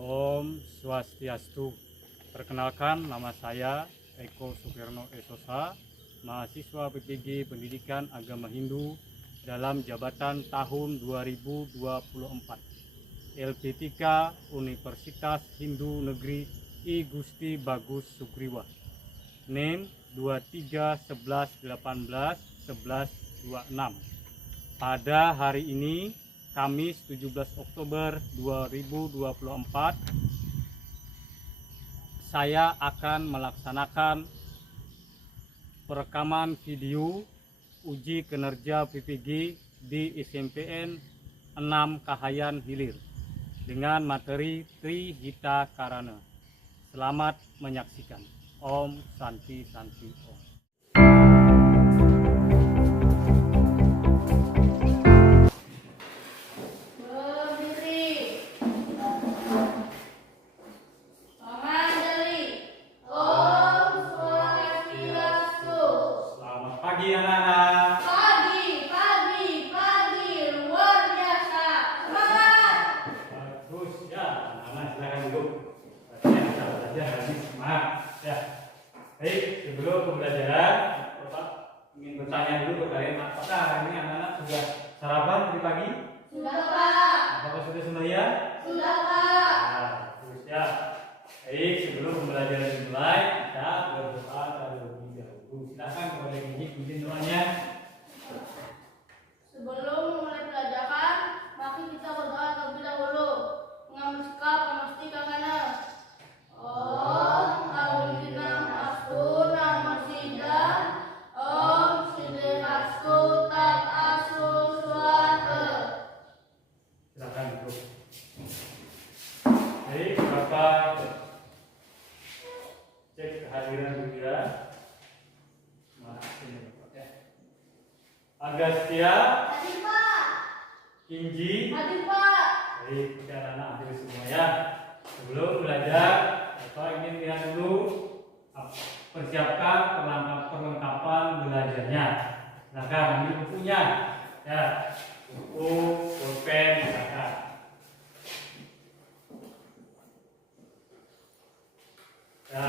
Om Swastiastu. Perkenalkan, nama saya Eko Sukirno Esosa, mahasiswa PPG Pendidikan Agama Hindu dalam jabatan tahun 2024. LP3 Universitas Hindu Negeri I Gusti Bagus Sugriwa. NIM 2311181126. Pada hari ini, Kamis 17 Oktober 2024, saya akan melaksanakan perekaman video uji kinerja PPG di SMPN 6 Kahayan Hilir dengan materi Trihita Karana. Selamat menyaksikan. Om Santi Santi Om. Pagi anak-anak. Pagi, luar biasa. Semangat. Bagus ya, anak-anak silakan duduk. Kita belajar lagi semangat ya. Baik, sebelum pembelajaran, Bapak ingin bertanya dulu ke kalian, apakah hari ini anak-anak sudah sarapan tadi pagi? Sudah, Pak. Apakah sudah sembahyang? Sudah, Pak. Nah, bagus ya. Baik, sebelum pembelajaran dimulai, kita berdoa terlebih dahulu. Silakan kepada izin doanya. Sebelum mulai pelajaran, mari kita berdoa terlebih dahulu. Mengambil sikap memastikan karena Om Kawinam Astu Namasida Om Siddhastu Tak Asu Suwata. Silakan duduk. Baik, Bapak cek kehadiran dulu ya. Agastya, Hadir, Pak. Kinji. Hadir, Pak. Baik, kita anak hadir semua ya. Sebelum belajar, Bapak ingin lihat dulu persiapkan perlengkapan belajarnya. Silakan ambil bukunya. Ya, buku, pulpen, silakan. Ya,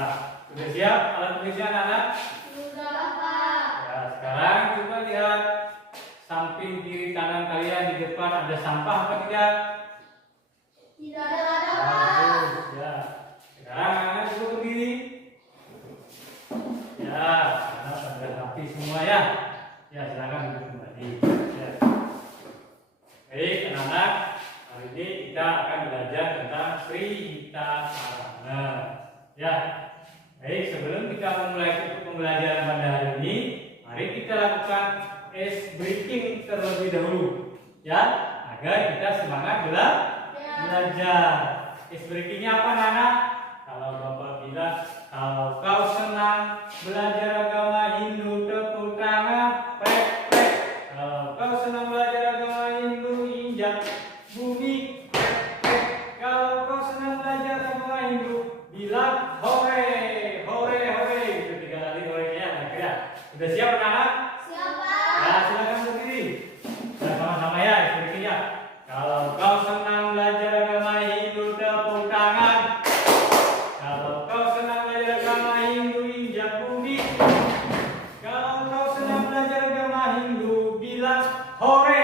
sudah siap alat tulisnya anak-anak? Sudah, Pak. Ya, sekarang coba lihat samping kiri kanan kalian, di depan ada sampah apa tidak? Tidak ada, Pak. Bagus, ya. Sekarang anak dulu berdiri. Ya, anak pada rapi semua ya. Ya, silakan duduk kembali. Ya. Baik, anak-anak, hari ini kita akan belajar tentang Trihita Karana. Ya. Baik, sebelum kita memulai pembelajaran pada hari ini, mari kita lakukan ice breaking terlebih dahulu, ya, agar kita semangat belajar. Ice breakingnya apa, anak? Kalau Bapak bilang, kalau kau senang belajar agama Hindu, tepuk tangan, prek prek. Kalau kau senang belajar agama Hindu, injak bumi, prek prek. Kalau kau senang belajar agama Hindu, bilang hore. Tiga kali horenya, ya. Sudah siap anak-anak? Siapa? Ya, silakan berdiri. Nah, sama-sama ya, istrinya. Kalau kau senang belajar agama Hindu, tepuk tangan. Kalau kau senang belajar agama Hindu, injak bumi. Kalau kau senang belajar agama Hindu, bilang hore.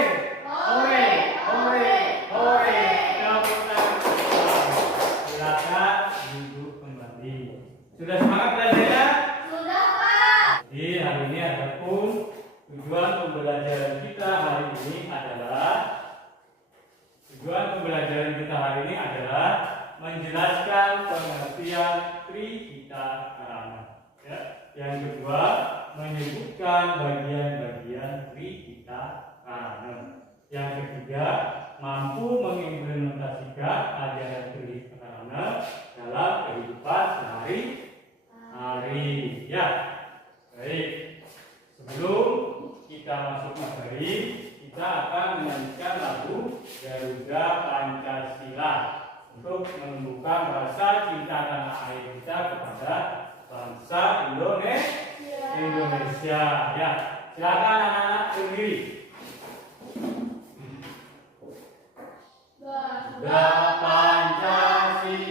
Tepuk tangan. Silakan duduk kembali. Sudah semangat belajarnya? Sudah, Pak. Jadi hari ini adapun tujuan pembelajaran kita hari ini adalah menjelaskan pengertian Trihita Karana. Ya. Yang kedua, menyebutkan bagian-bagian Trihita Karana. Yang ketiga, mampu mengimplementasikan ajaran Trihita Karana dalam kehidupan sehari-hari. Ya. Baik. Sebelum kita masuk materi, kita akan menyanyikan lagu Garuda Pancasila untuk menumbuhkan rasa cinta tanah air kita kepada bangsa Indonesia. Ya, silakan anak-anak berdiri. Garuda Pancasila.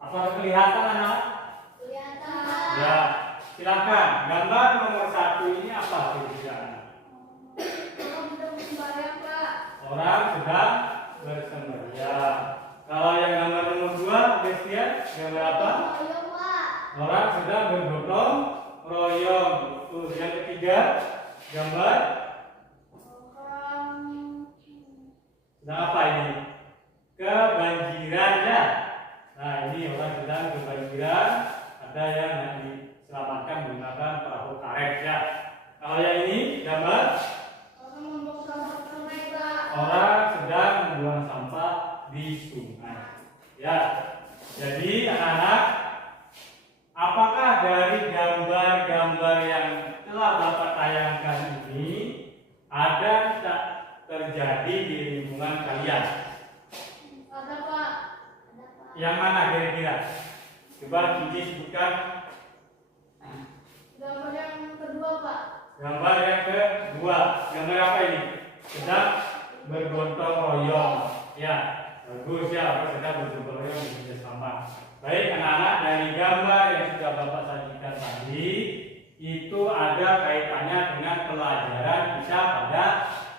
Apa kelihatan anak? Kelihatan. Ya, silakan. Gambar nomor 1 ini apa kira-kira? Orang sedang sembahyang, Pak. Orang sedang bersembahyang. Kalau yang gambar nomor 2, Destia, gambar apa? Ayo, Pak. Orang sedang bergotong royong. Terus yang ketiga, gambar Orang sedang apa ini? Kebanjiran ya. Nah, ini orang sedang kebanjiran. Ada yang diselamatkan menggunakan perahu karet ya. Kalau yang ini gambar orang membuang sampah ke sungai, Pak. orang sedang membuang sampah di sungai. Ya. Jadi anak-anak, apakah dari gambar-gambar yang telah Bapak tayangkan ini ada tak terjadi di lingkungan kalian? Ada, Pak. Ada, Pak. Yang mana kira-kira? Coba Cici sebutkan Gambar yang kedua, Pak. gambar yang kedua. Gambar apa ini? Sedang bergotong royong. Ya, bagus ya. Orang sedang bergotong royong bersama. Baik anak-anak, dari gambar yang sudah Bapak sajikan tadi itu ada kaitannya dengan pelajaran kita pada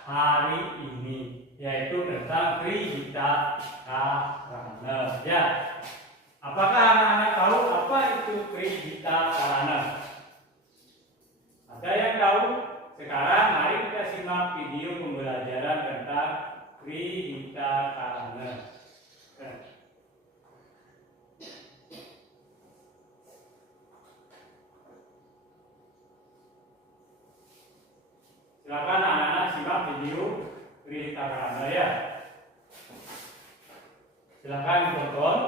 hari ini, yaitu tentang Trihita Karana. Ya. Apakah anak-anak tahu apa itu Trihita Karana? Ada yang tahu? Sekarang mari kita simak video pembelajaran tentang Trihita Karana. Silakan anak-anak simak video Trihita Karana ya. Silakan ditonton.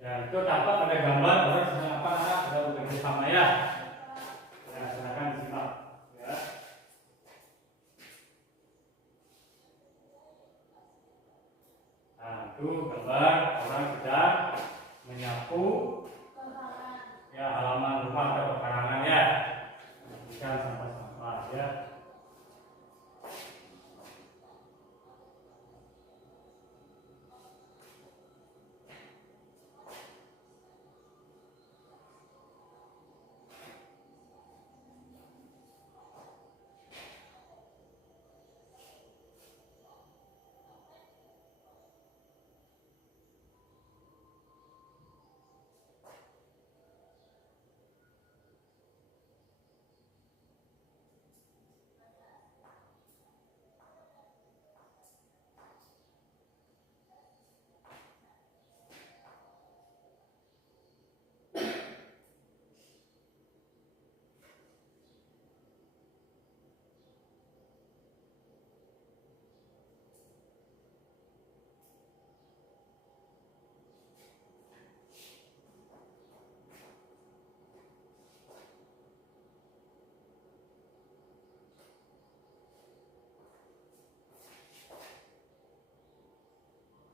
Ya, itu tampak pada gambar orang sedang apa anak sudah bekerja sama ya. Ya, silakan disimak. Ya. Nah, itu gambar orang sedang menyapu ya halaman rumah atau pekarangan ya. Membersihkan sampah-sampah ya.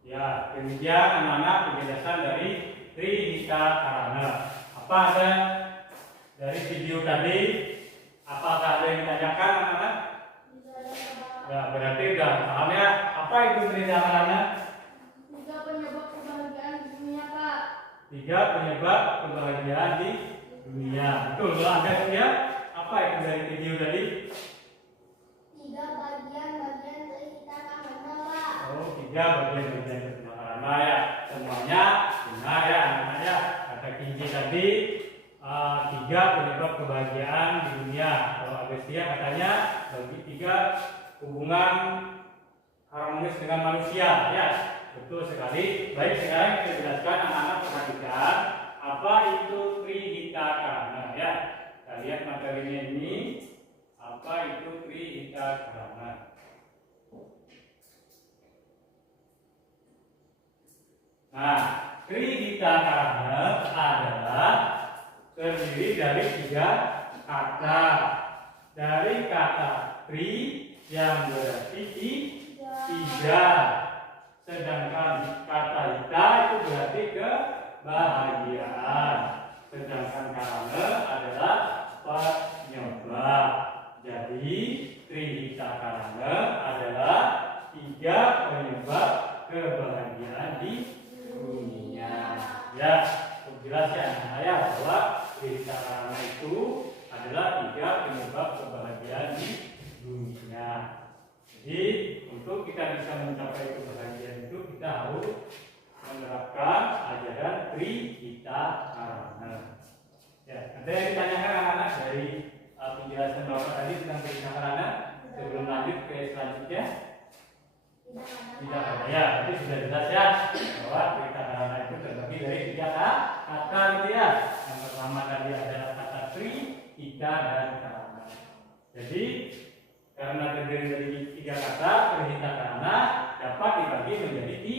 Ya, demikian anak-anak penjelasan dari Trihita Karana. Apa ada dari video tadi? Apakah ada yang ditanyakan anak-anak? Ya, berarti udah paham ya. Apa itu Trihita Karana? 3 penyebab kebahagiaan di dunia, Pak. 3 penyebab kebahagiaan di dunia. Betul, kalau ada ya. Apa itu dari video tadi? 3 bagian-bagian dari kita karena, Pak. Oh, 3 bagian-bagian Trihita Karana ya. Semuanya benar ya anak-anak ya. Kata Kinci tadi 3 penyebab kebahagiaan di dunia. Kalau Agustia katanya bagi 3 hubungan harmonis dengan manusia ya. Betul sekali. Baik, sekarang kita jelaskan anak-anak perhatikan apa itu Trihita Karana ya. Kita lihat materinya ini. Apa itu Trihita Karana? Nah, Trihita Karana adalah terdiri dari 3 kata. dari kata tri yang berarti tiga. Sedangkan kata hita itu berarti kebahagiaan. Sedangkan karana adalah penyebab. Jadi trihita karana adalah tiga penyebab kebahagiaan di dunia. Ya, jelas ya anak saya bahwa trihita karana itu adalah tiga penyebab kebahagiaan di dunia. Jadi untuk kita bisa mencapai kebahagiaan itu kita harus menerapkan ajaran trihita karana. Ya, ada yang ditanyakan anak-anak dari penjelasan Bapak tadi tentang trihita karana sebelum lanjut ke selanjutnya? Tidak ada. Ya, itu sudah jelas ya bahwa trihita karana itu terbagi dari tiga kata gitu ya. Yang pertama tadi adalah kata tri, hita, dan karana. Jadi karena terdiri dari tiga kata, trihita karana dapat dibagi menjadi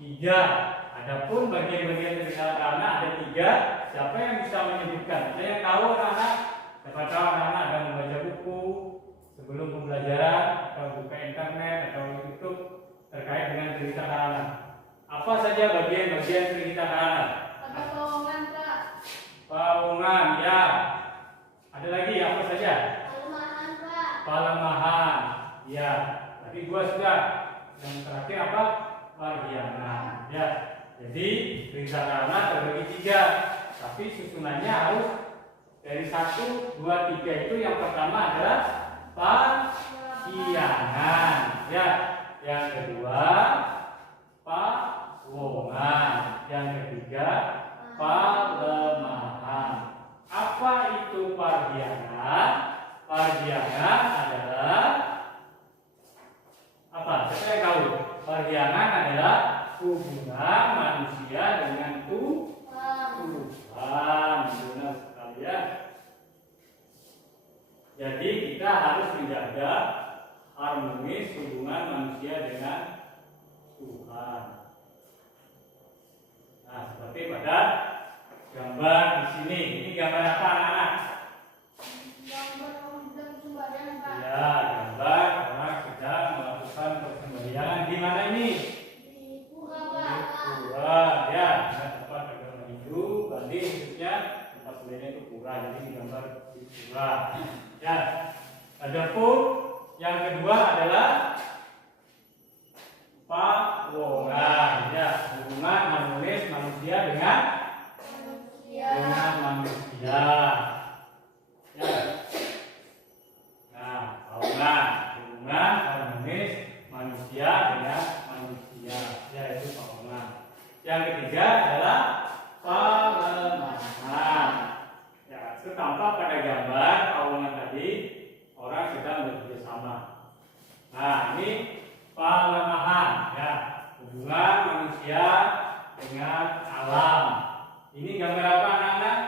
tiga. Adapun bagian-bagian trihita karana ada tiga. Siapa yang bisa menyebutkan? Ada yang tahu anak-anak? Siapa tahu anak-anak ada membaca buku sebelum pembelajaran atau buka internet atau YouTube terkait dengan trihita karana. Apa saja bagian-bagian trihita karana? Ada pawongan, Pak. Pawongan, ya. Ada lagi apa saja? Palemahan, Pak. Palemahan, ya. Tadi dua sudah. Yang terakhir apa? Parhiangan, ya. Jadi trihita karana terbagi tiga, tapi susunannya harus dari 1, 2, 3 itu yang pertama adalah parhiangan, ya. Yang kedua pawongan, yang ketiga palemahan. Apa itu parhiangan? Parhiangan adalah apa? Siapa yang tahu? Parhiangan adalah hubungan manusia dengan Tuhan. Benar sekali ya. Jadi kita harus menjaga harmonis hubungan manusia dengan Tuhan. Nah, seperti pada gambar di sini. Ini gambar apa anak-anak? Gambar pemuda sembahyang, Pak. Ya, gambar orang sedang melakukan persembahyangan di mana ini? Di pura, Pak. Pura, ya, tempat agama Hindu, Bali khususnya tempat sembahyangan itu pura. Jadi gambar di pura. Ya, adapun yang kedua adalah pawongan, ya, hubungan harmonis manusia dengan manusia. Ya. Nah, pawongan, hubungan harmonis manusia dengan manusia, yaitu pawongan. Yang ketiga adalah palemahan. Ya, itu tampak pada gambar pawongan tadi orang sedang bekerja sama. Nah, ini palemahan, ya, hubungan manusia dengan alam. Ini gambar apa anak-anak?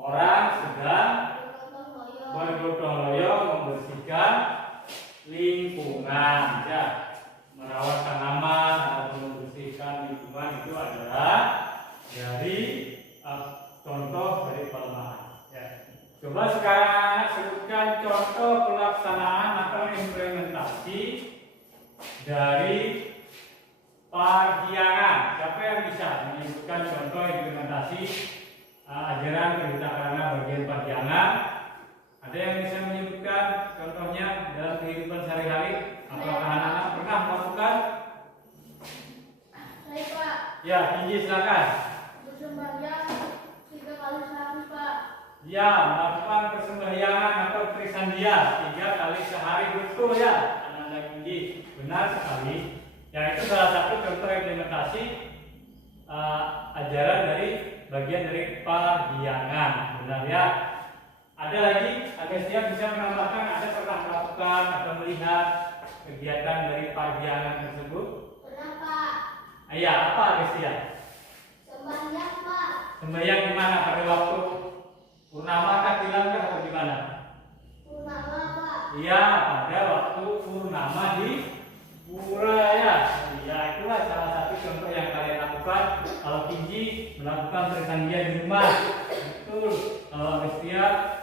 Orang sedang bergotong royong membersihkan lingkungan, ya, merawat tanaman atau membersihkan lingkungan itu adalah dari contoh dari palemahan. Ya. Coba sekarang anak sebutkan contoh pelaksanaan atau implementasi dari parhiangan. Siapa yang bisa menyebutkan contoh implementasi ajaran trihita karana bagian parhiangan? Ada yang bisa menyebutkan contohnya dalam kehidupan sehari-hari? Apakah anak-anak pernah melakukan? Saya, Pak. Ya, Kinji silakan. Bersembahyang 3 kali sehari, Pak. Ya, melakukan persembahyangan atau trisandia 3 kali sehari, betul ya, anak-anak Kinji. Benar sekali. Ya, itu salah satu contoh implementasi ajaran dari bagian dari parhiangan. Benar ya. Ada lagi, Agustia bisa menambahkan, ada pernah melakukan atau melihat kegiatan dari parhiangan tersebut? Pernah, Pak. Iya, apa Agustia? Sembahyang, Pak. Sembahyang di mana pada waktu purnama kah, bilang atau di mana? Purnama, Pak. Iya, pada waktu purnama di pura ya. Iya, itulah salah satu contoh yang kalian lakukan. Kalau Kinji melakukan trisandia di rumah, betul. Kalau Agustia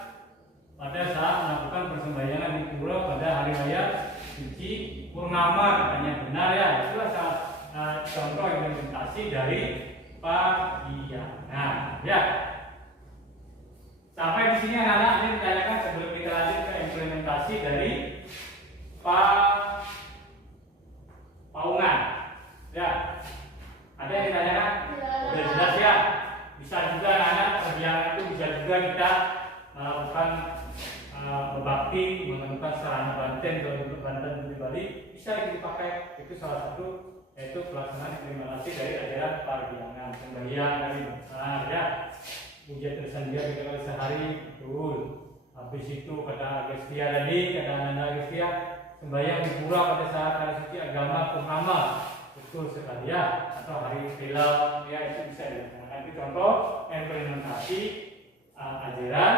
pada saat melakukan persembahyangan di pura pada hari raya suci purnama, katanya benar ya. Itulah contoh implementasi dari paghiangan ya. Sampai di sini anak-anak ini ditanyakan sebelum kita lanjut ke implementasi dari paungan ya. Ada yang ditanyakan? Sudah jelas ya. Bisa juga anak-anak paghiangan itu bisa juga kita melakukan berbakti, menemukan sarana banten untuk banten pribadi, bisa dipakai. Itu salah satu, yaitu pelaksanaan implementasi dari ajaran paghiangan, sembahyang dari besar ya. Puja tersendia 3 kali sehari, betul. Habis itu kata Agastya tadi, kata Ananda Agastya, sembahyang di pura pada saat hari suci agama purnama, betul sekali ya. Atau hari hilal ya, itu bisa dilaksanakan. Itu contoh implementasi ajaran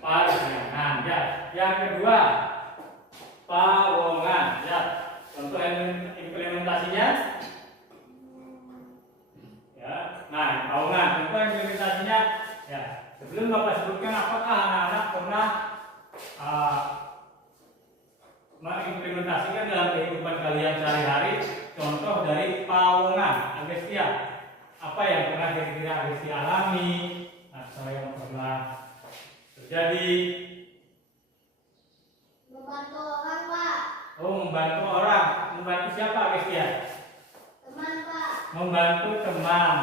paghiangan ya. Yang kedua, pawongan ya. Contoh implementasinya ya. Nah, pawongan contoh implementasinya ya. Sebelum Bapak sebutkan, apakah anak-anak pernah mengimplementasikan dalam kehidupan kalian sehari-hari contoh dari pawongan Agastya? Apa yang pernah kira-kira Agastya alami atau yang pernah terjadi? Membantu orang, Pak. Oh, membantu orang. Membantu siapa Agastya? Teman, Pak. Membantu teman.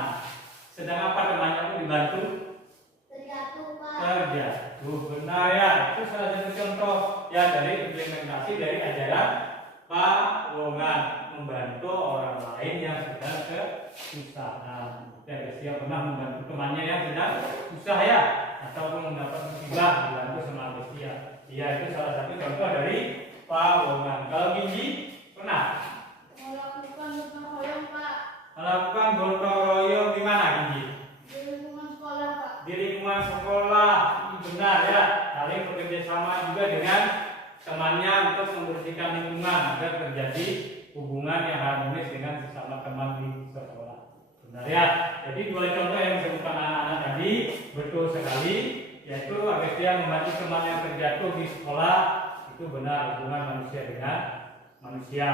Sedang apa temannya itu dibantu? Terjatuh, Pak. Terjatuh, benar ya. Itu salah satu contoh ya dari implementasi dari ajaran pawongan, membantu orang lain yang sedang kesusahan. Agastya pernah membantu temannya yang sedang susah ya, atau mendapat musibah dibantu sama Agastya. Ya, itu salah satu contoh dari pawongan. Kalau Ginji pernah Melakukan gotong royong, Pak. melakukan gotong royong di mana Ginji? Di lingkungan sekolah, Pak. Di lingkungan sekolah, benar ya. Saling bekerja sama juga dengan temannya untuk membersihkan lingkungan agar terjadi hubungan yang harmonis dengan sesama teman di sekolah. Benar ya. Jadi dua contoh yang disebutkan anak-anak tadi betul sekali, yaitu Agastya membantu teman yang terjatuh di sekolah, itu benar, hubungan manusia dengan manusia.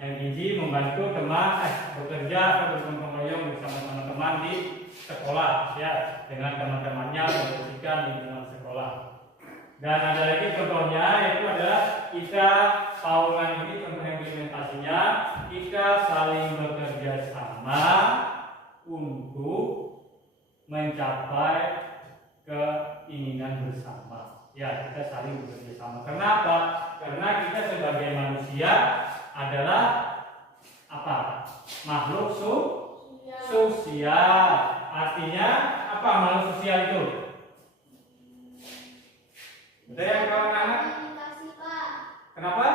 Yang Ginji membantu teman bekerja atau bergotong royong bersama teman-teman di sekolah ya, dengan teman-temannya membersihkan lingkungan sekolah. Dan ada lagi contohnya, yaitu adalah kita pawongan ini, contoh implementasinya kita saling bekerja sama untuk mencapai keinginan bersama. Ya, kita saling bekerja sama. Kenapa? Karena kita sebagai manusia adalah apa? Makhluk sosial. Artinya apa makhluk sosial itu? Betul ya kawan-kawan? Komunikasi, Pak. Kenapa?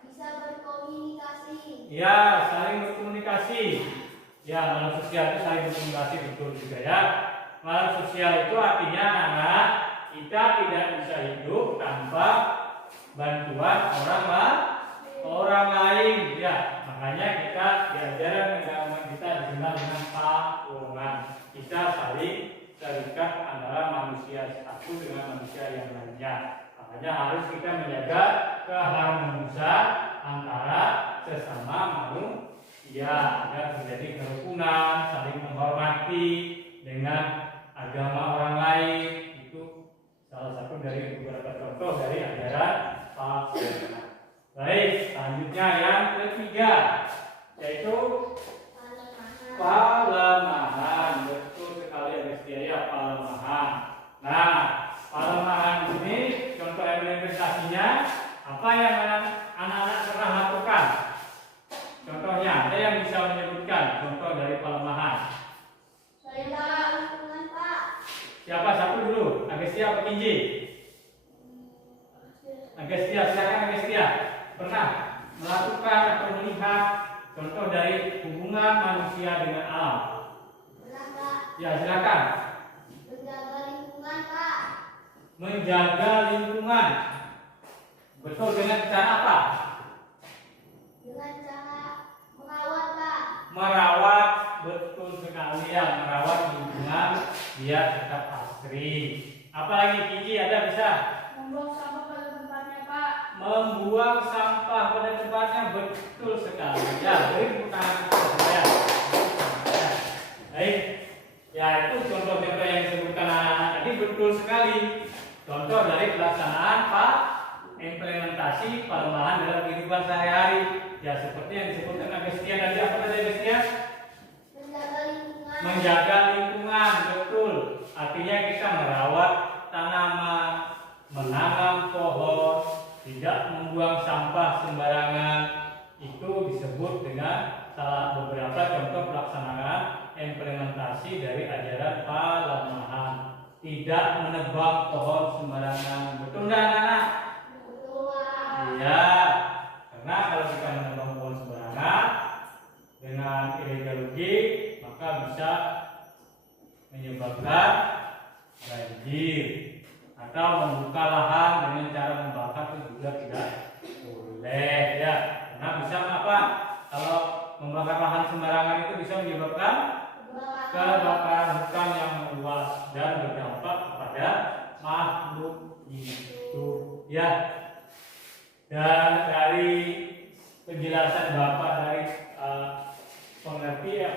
Bisa berkomunikasi. Ya, saling berkomunikasi. Ya, makhluk sosial itu saling berkomunikasi, betul juga ya. Makhluk sosial itu artinya anak kita tidak bisa hidup tanpa bantuan orang lain ya. Makanya kita diajarkan agama kita dikenal dengan pawongan. Kita saling terikat antara manusia satu dengan manusia yang lainnya. Makanya harus kita menjaga keharmonisan antara sesama manusia agar terjadi kerukunan, saling menghormati dengan agama orang lain. Itu salah satu dari beberapa contoh dari ajaran pawongan. Baik, selanjutnya yang ketiga, yaitu palemahan. Betul sekali Agastya ya, palemahan. Nah, palemahan ini contoh implementasinya apa yang anak-anak pernah lakukan? Contohnya, ada yang bisa menyebutkan contoh dari palemahan? Saya lingkungan, Pak. Siapa satu dulu? Agastya atau Ginji? Agastya, silakan Agastya. Pernah melakukan atau melihat contoh dari hubungan manusia dengan alam? Pernah, Pak. Ya, silakan. Menjaga lingkungan, Pak. Menjaga lingkungan. Betul, dengan cara apa? Dengan cara merawat, Pak. Merawat, betul sekali ya, merawat lingkungan biar tetap asri. Apalagi Kiki ada bisa? Membuang sampah pada tempatnya, Pak. Membuang sampah pada tempatnya, betul sekali. Ya, beri tepuk tangan kepada saya. Baik, ya itu contoh-contoh yang disebutkan anak-anak tadi betul sekali. Contoh dari pelaksanaan implementasi perlahan dalam kehidupan sehari-hari. Ya seperti yang disebutkan Agustia tadi, apa tadi Agustia? Menjaga lingkungan. Menjaga lingkungan, betul. Artinya kita merawat tanaman, menanam pohon, tidak membuang sampah sembarangan. Itu disebut dengan salah beberapa contoh pelaksanaan implementasi dari ajaran Palemahan. Tidak menebang pohon sembarangan. Betul nggak anak-anak? Betul, Pak. Iya. Karena kalau kita menebang pohon sembarangan dengan illegal logging, maka bisa menyebabkan banjir atau membuka lahan dengan cara membakar itu juga tidak boleh ya. Karena bisa apa? Kalau membakar lahan sembarangan itu bisa menyebabkan kebakaran hutan yang meluas dan berdampak kepada makhluk hidup ya. Dan dari penjelasan Bapak dari pengertian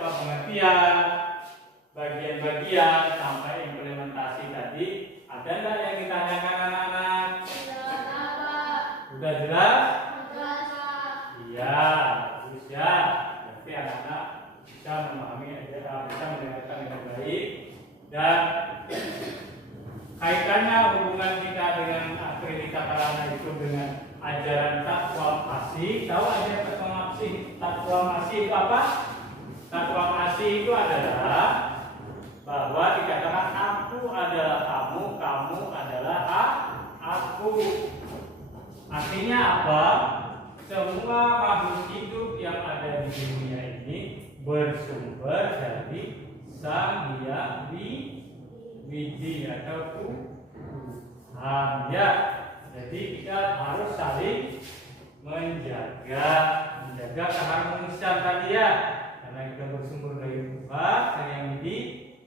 bagian-bagian sampai implementasi tadi, ada nggak yang ditanyakan anak-anak? Sudah, Pak. Sudah jelas? Sudah, Pak. Iya, bagus ya. Berarti anak-anak bisa memahami, bisa mendengarkan dengan baik. Dan kaitannya hubungan kita dengan akredita karana itu dengan ajaran takwa masih. Tahu ajaran takwa masih itu apa? Takwa masih itu adalah bahwa dikatakan aku adalah kamu, kamu adalah aku. Artinya apa? Semua makhluk hidup yang ada di dunia ini bersumber dari Sang Hyang Widi atau Tuhan ya. Jadi kita harus saling menjaga keharmonisan tadi ya. Karena kita bersumber dari Tuhan Sang Hyang Widi,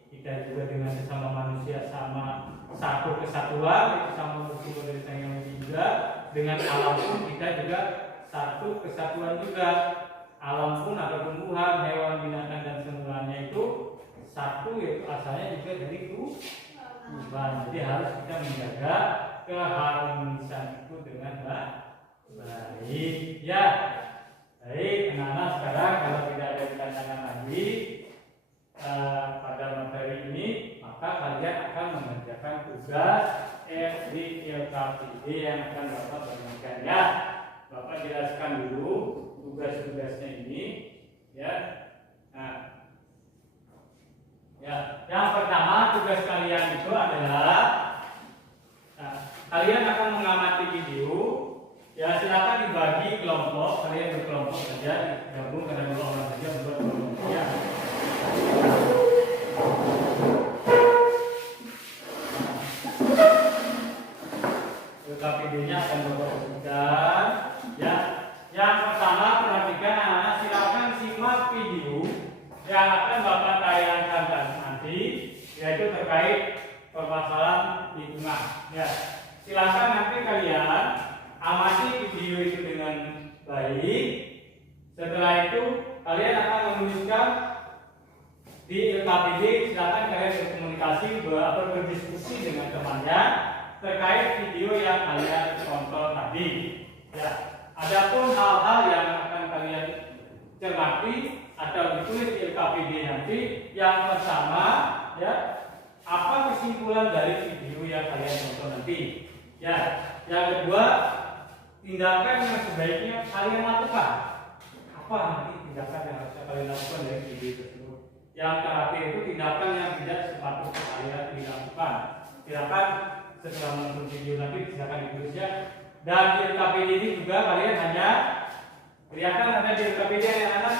kita juga dengan sesama manusia sama satu kesatuan, itu sama bersumber dari Sang Hyang Widi juga. Dengan alam pun kita juga satu kesatuan juga. Alam pun ada tumbuhan, hewan, binatang dan semuanya itu satu, yaitu asalnya juga dari Tuhan. Jadi harus kita menjaga keharmonisan itu dengan baik ya. Baik anak-anak, sekarang kalau tidak ada pertanyaan lagi pada materi ini, maka kalian akan mengerjakan tugas FDLKPD yang akan Bapak bagikan ya. Bapak jelaskan dulu tugas-tugasnya ini ya. Nah, ya, yang pertama tugas kalian itu adalah kalian akan mengamati video. Ya, silakan dibagi kelompok, kalian berkelompok saja, gabung karena 2 orang saja membuat kelompok ya. KPD-nya akan Bapak berikan ya. Yang pertama, perhatikan anak-anak, silakan simak video yang akan Bapak tayangkan nanti, yaitu terkait permasalahan lingkungan ya. Silakan nanti kalian amati video itu dengan baik. Setelah itu kalian akan menuliskan di LKPD. Silakan kalian berkomunikasi atau berdiskusi dengan temannya terkait video yang kalian tonton tadi ya. Adapun hal-hal yang akan kalian cermati atau ditulis di LKPD nanti, yang pertama ya, apa kesimpulan dari video yang kalian tonton nanti ya. Yang kedua, tindakan yang sebaiknya kalian lakukan. Apa nanti tindakan yang harus kalian lakukan dari video tersebut. Yang terakhir itu tindakan yang tidak sepatutnya kalian dilakukan. Silakan setelah menonton video nanti silakan ditulis ya. Dan di LKPD ini juga kalian hanya kelihatan ada di LKPD yang ada.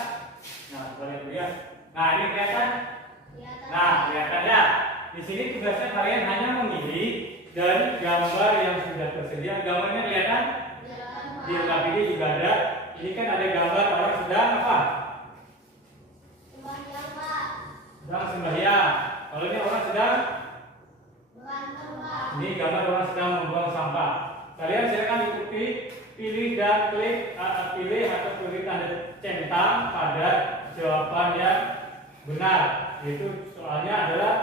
Nah, kalian lihat. Nah, ini kelihatan. Nah, kelihatan ya. Di sini tugasnya kalian hanya memilih dari gambar yang sudah tersedia. Gambarnya kelihatan? Di LKPD juga ada. Ini kan ada gambar orang sedang apa? Sembahyang, Pak. Sedang sembahyang. Kalau ini orang sedang Berantem, Pak. Ini gambar orang sedang membuang sampah. Kalian silakan ikuti, pilih dan klik pilih atau klik tanda centang pada jawaban yang benar. Yaitu soalnya adalah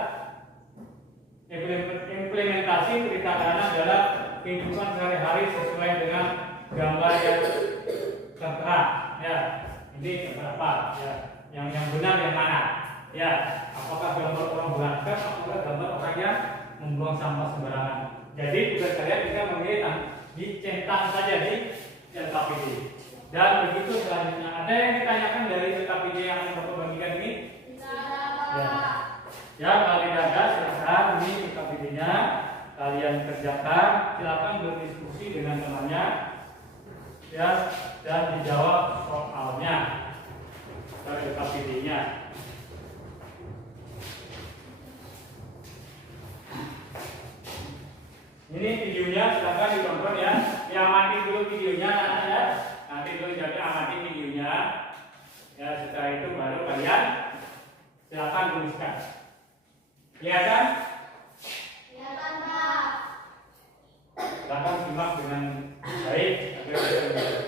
implementasi perikanan dalam kehidupan sehari-hari sesuai dengan gambar yang tertera. Ya, ini gambar apa? Ya, yang benar yang mana? Ya, apakah gambar orang berangkat, apakah gambar orang yang membuang sampah sembarangan? Jadi tugas kalian bisa memilih dicentang saja di LKPD. Dan begitu selanjutnya. Ada yang ditanyakan dari LKPD yang akan Bapak bagikan ini? Ya. Ya, kalau tidak ada silakan ini LKPD-nya kalian kerjakan. Silakan berdiskusi dengan temannya. Ya, dan dijawab soalnya dari LKPD-nya. Ini videonya silakan ditonton ya. Amati dulu videonya ya. Nanti dulu jadi amati videonya. Ya, setelah itu baru kalian silakan tuliskan. Kelihatan? Kelihatan, Pak. Silakan simak dengan baik agar bisa belajar.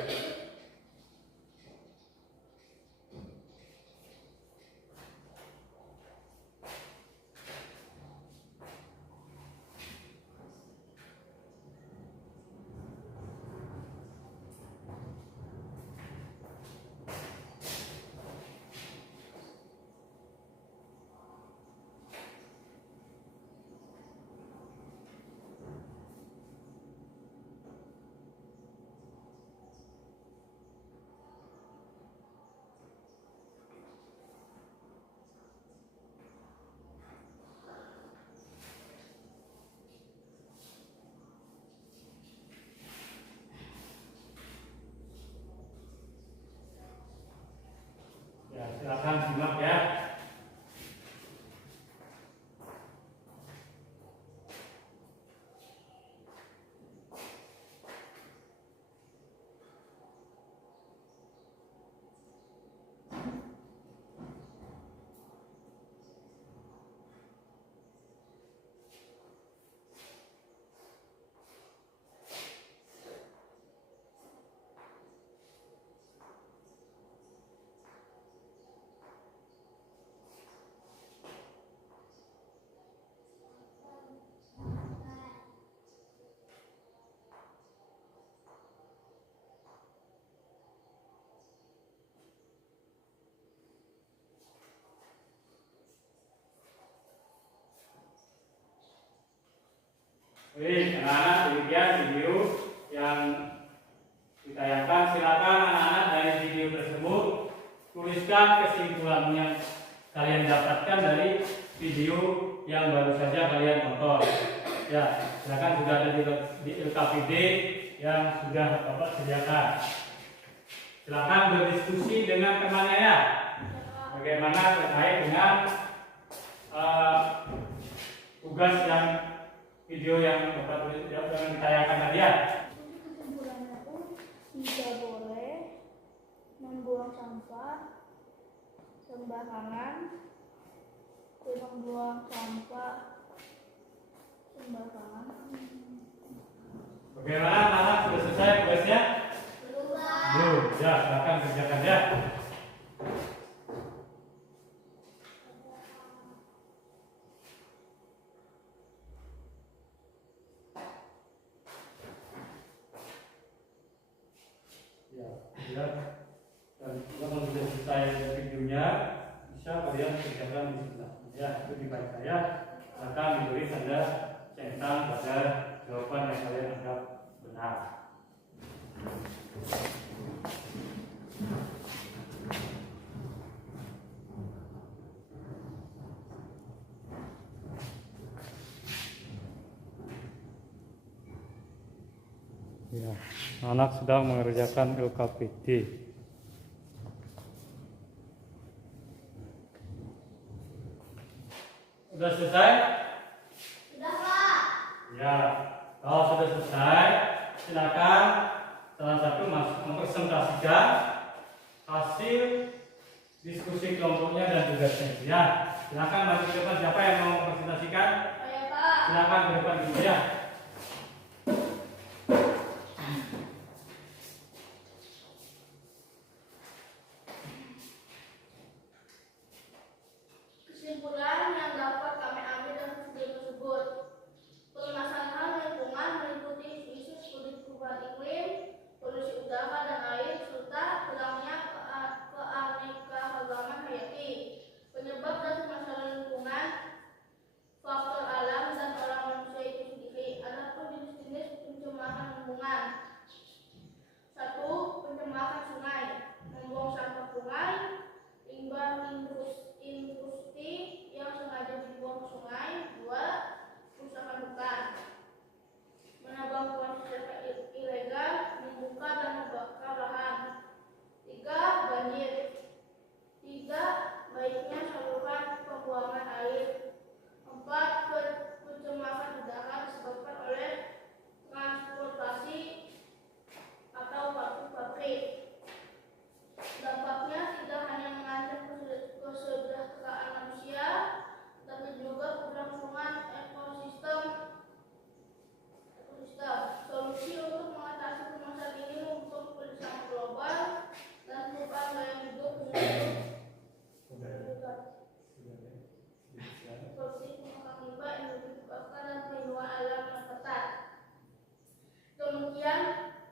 Ya, silakan simak ya. Baik, anak-anak, demikian video yang ditayangkan. Silakan anak-anak dari video tersebut tuliskan kesimpulan yang kalian dapatkan dari video yang baru saja kalian tonton. Ya, silakan sudah ada di LKPD yang sudah Bapak sediakan. Silakan berdiskusi dengan temannya ya. Bagaimana terkait dengan tugas yang video yang Bapak tulis yang ditayangkan tadi ya. Kesimpulannya pun tidak boleh membuang sampah sembarangan, membuang sampah sembarangan. Bagaimana anak sudah selesai tugasnya? Belum. Ya, silakan kerjakan ya. Ya, dan kalau sudah selesai videonya, bisa kalian kerjakan di sebelah. Ya, itu dibaca saya akan diberi tanda centang pada jawaban yang kalian anggap benar. Ya, anak sedang mengerjakan LKPD. Sudah selesai? Sudah, Pak. Ya, kalau sudah selesai, silakan salah satu mempresentasikan hasil diskusi kelompoknya dan tugasnya. Ya, silakan maju ke depan. Siapa yang mau mempresentasikan? Saya, Pak. Silakan ke depan dulu ya. Kesimpulan yang dapat kami ambil dari video tersebut, permasalahan lingkungan meliputi isu seperti perubahan iklim, polusi udara dan air, serta hilangnya keanekaragaman hayati. Penyebab dari masalah lingkungan, faktor alam dan orang manusia itu sendiri. Adapun jenis-jenis pencemaran lingkungan. 1. Pencemaran sungai, membuang sampah sungai, limbah industri yang sengaja dibuang ke sungai. 2. Kerusakan hutan, menambang pohon secara ilegal, membuka dan membakar lahan. 3. Banjir. 3. Baiknya saluran pembuangan air. 4. Pencemaran udara disebabkan oleh transportasi atau pabrik. Dampaknya tidak hanya mengancam kesejahteraan manusia, tapi juga keberlangsungan ekosistem. Solusi untuk mengatasi permasalahan ini untuk pemanasan global dan perubahan gaya hidup menurut solusi pengolahan limbah yang lebih tepat dan perlindungan alam yang ketat. Demikian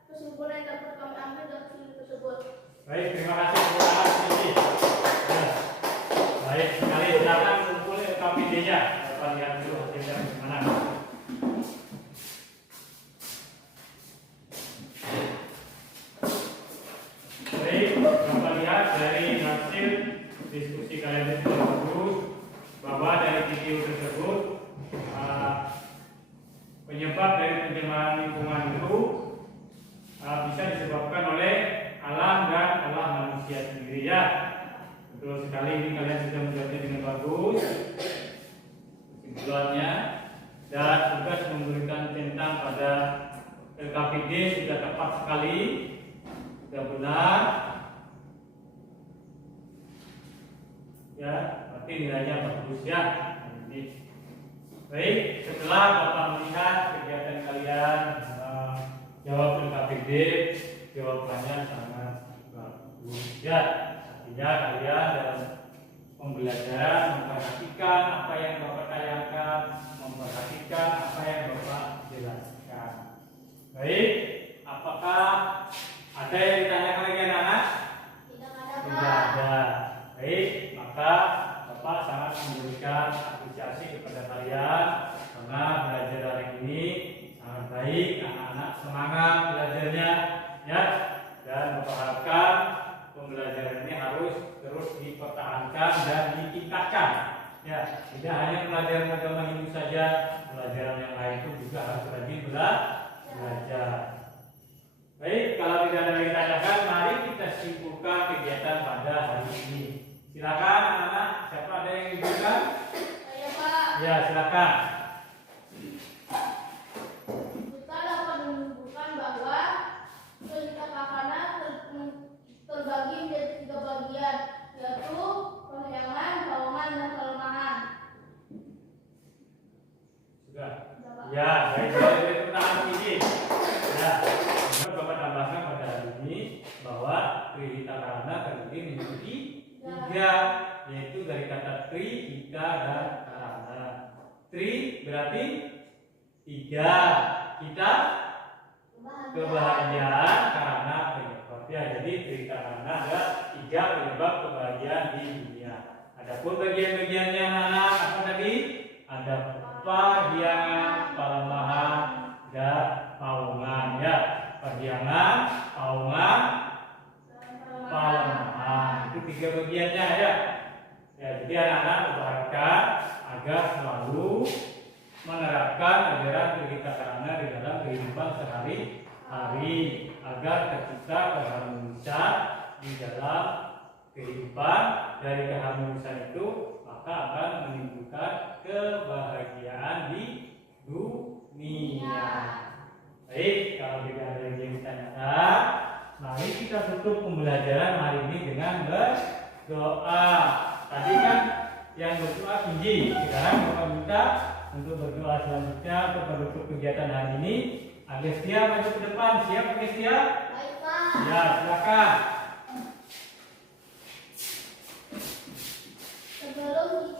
kesimpulan yang dapat kami ambil dari video tersebut. Baik, terima kasih Pak. Baik, sekali silakan kumpul KPD-nya. Kita lihat dulu hasilnya bagaimana. Baik, kita lihat dari hasil diskusi kalian itu bagus bahwa dari video tersebut penyebab dari pencemaran lingkungan itu bisa disebabkan oleh alam dan olah manusia sendiri ya. Betul sekali, ini kalian sudah menjawabnya dengan bagus kesimpulannya, dan tugas memberikan tentang pada LKPD sudah tepat sekali, sudah benar ya, berarti nilainya bagus ya. Ini baik, setelah Bapak melihat kegiatan kalian jawab LKPD, jawabannya sangat bagus ya. Artinya kalian dalam pembelajaran memperhatikan apa yang Bapak tayangkan, memperhatikan apa yang Bapak jelaskan. Baik, apakah ada yang ditanyakan lagi anak-anak? Tidak ada. Baik, maka Bapak sangat memberikan apresiasi kepada kalian karena belajar hari ini sangat baik, anak-anak semangat belajarnya ya, dan Bapak harapkan pembelajaran ini harus terus dipertahankan dan ditingkatkan ya. Tidak hanya pelajaran agama Hindu saja, pelajaran yang lain itu juga harus rajin belajar. Baik, kalau tidak ada yang ditanyakan, mari kita simpulkan kegiatan pada hari ini. Silakan anak-anak, siapa ada yang diberikan? Saya Pak. Ya, silakan. Kita dapat menunjukkan bahwa cerita kakana terbagi menjadi 3 bagian, yaitu kehyangan, bawangan, dan kelemahan. Sudah. Ya, baik, dari pertanyaan ini. Ya, Bapak tambahkan pada hari ini bahwa Trihita Karana terdiri menjadi 3, yaitu dari kata Tri, Hita, dan Karana. Tri berarti 3, kita kebahagiaan karena penyebab ya. Jadi Trihita Karana ada 3 penyebab kebahagiaan di dunia. Adapun bagian-bagiannya anak apa tadi? Ada pahyangan, palemahan, dan paungan ya. Pahyangan, paungan, palemahan, itu 3 bagiannya ya. Ya, jadi anak-anak usahakan agar selalu menerapkan ajaran Trihita Karana di dalam kehidupan sehari-hari agar tercipta keharmonisan di dalam kehidupan. Dari keharmonisan itu maka akan menimbulkan kebahagiaan di dunia. Baik, kalau tidak ada yang ditanyakan, mari kita tutup pembelajaran hari ini dengan berdoa. Tadi kan yang berdoa Kinji, sekarang Bapak minta untuk berdoa selanjutnya untuk menutup kegiatan hari ini. Agnestia maju ke depan. Siap Agnestia? Baik, Pak. Ya, silakan. Sebelum